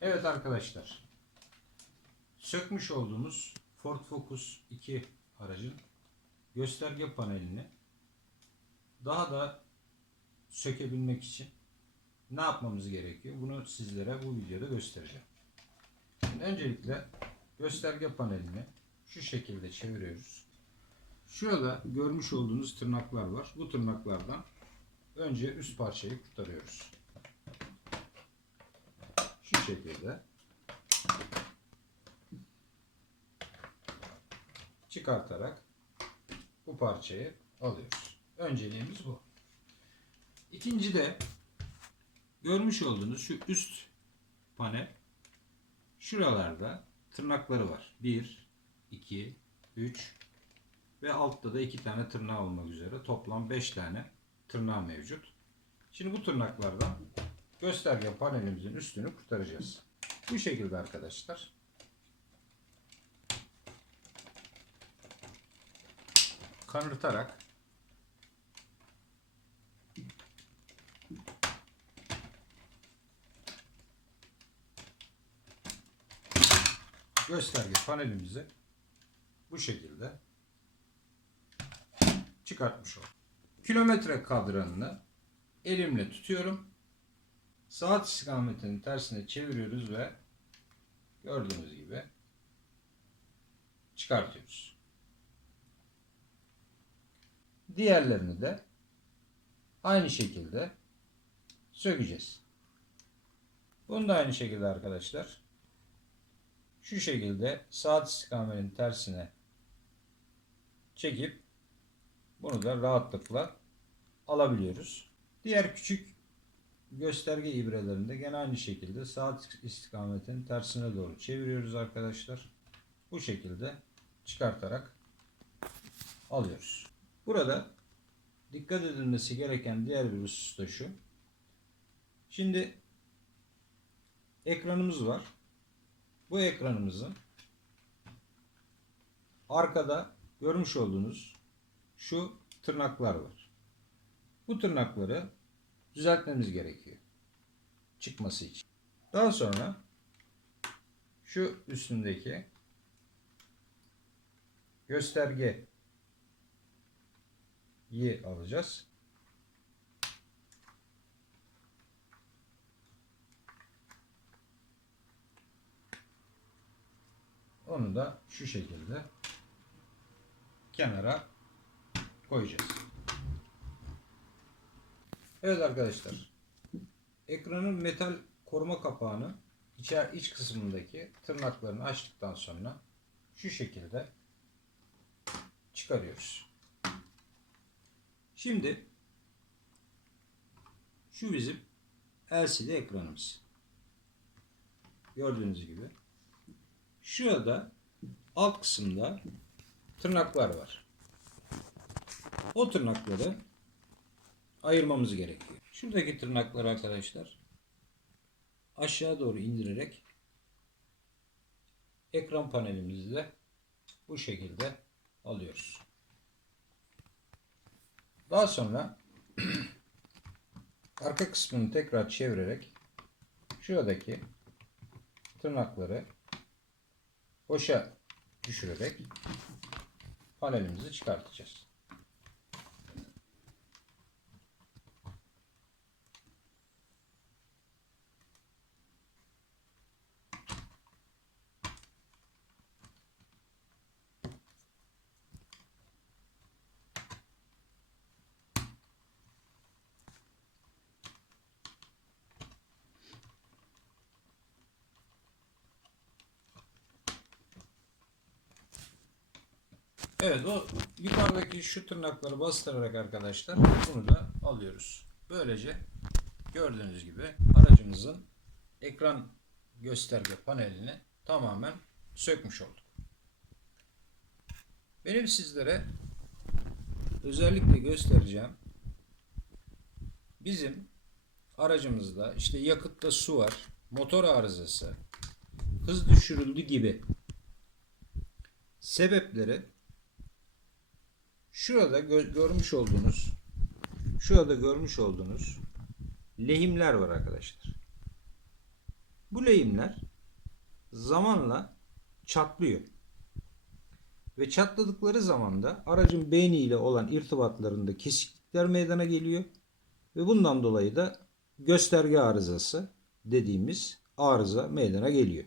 Evet arkadaşlar. Sökmüş olduğumuz Ford Focus 2 aracın gösterge panelini daha da sökebilmek için ne yapmamız gerekiyor? Bunu sizlere bu videoda göstereceğim. Şimdi öncelikle gösterge panelini şu şekilde çeviriyoruz. Şurada görmüş olduğunuz tırnaklar var. Bu tırnaklardan önce üst parçayı kurtarıyoruz. Şu şekilde çıkartarak bu parçayı alıyoruz. Önceliğimiz bu. İkinci de görmüş olduğunuz şu üst panel şuralarda tırnakları var. 1, 2, 3 ve altta da 2 tane tırnağı olmak üzere toplam 5 tane tırnağı mevcut. Şimdi bu tırnaklardan gösterge panelimizin üstünü kurtaracağız. Bu şekilde arkadaşlar. Kanırtarak gösterge panelimizi bu şekilde çıkartmış oldum. Kilometre kadranını elimle tutuyorum. Saat istikametinin tersine çeviriyoruz ve gördüğünüz gibi çıkartıyoruz. Diğerlerini de aynı şekilde sökeceğiz. Bunu da aynı şekilde arkadaşlar şu şekilde saat istikametinin tersine çekip bunu da rahatlıkla alabiliyoruz. Diğer küçük gösterge ibrelerinde gene aynı şekilde saat istikametinin tersine doğru çeviriyoruz arkadaşlar. Bu şekilde çıkartarak alıyoruz. Burada dikkat edilmesi gereken diğer bir husus da şu. Şimdi ekranımız var. Bu ekranımızın arkada görmüş olduğunuz şu tırnaklar var. Bu tırnakları düzeltmemiz gerekiyor. Çıkması için. Daha sonra şu üstündeki göstergeyi alacağız. Onu da şu şekilde kenara koyacağız. Evet arkadaşlar. Ekranın metal koruma kapağını içer iç kısmındaki tırnaklarını açtıktan sonra şu şekilde çıkarıyoruz. Şimdi şu bizim LCD ekranımız. Gördüğünüz gibi. Şurada alt kısımda tırnaklar var. O tırnakları ayırmamız gerekiyor. Şuradaki tırnakları arkadaşlar aşağı doğru indirerek ekran panelimizde bu şekilde alıyoruz. Daha sonra arka kısmını tekrar çevirerek şuradaki tırnakları boşa düşürerek panelimizi çıkartacağız. Evet o yukarıdaki şu tırnakları bastırarak arkadaşlar bunu da alıyoruz. Böylece gördüğünüz gibi aracımızın ekran gösterge panelini tamamen sökmüş olduk. Benim sizlere özellikle göstereceğim bizim aracımızda işte yakıtta su var, motor arızası, hız düşürüldü gibi sebepleri Şurada gö- görmüş olduğunuz şurada görmüş olduğunuz lehimler var arkadaşlar. Bu lehimler zamanla çatlıyor. Ve çatladıkları zaman da aracın beyniyle olan irtibatlarında kesiklikler meydana geliyor. Ve bundan dolayı da gösterge arızası dediğimiz arıza meydana geliyor.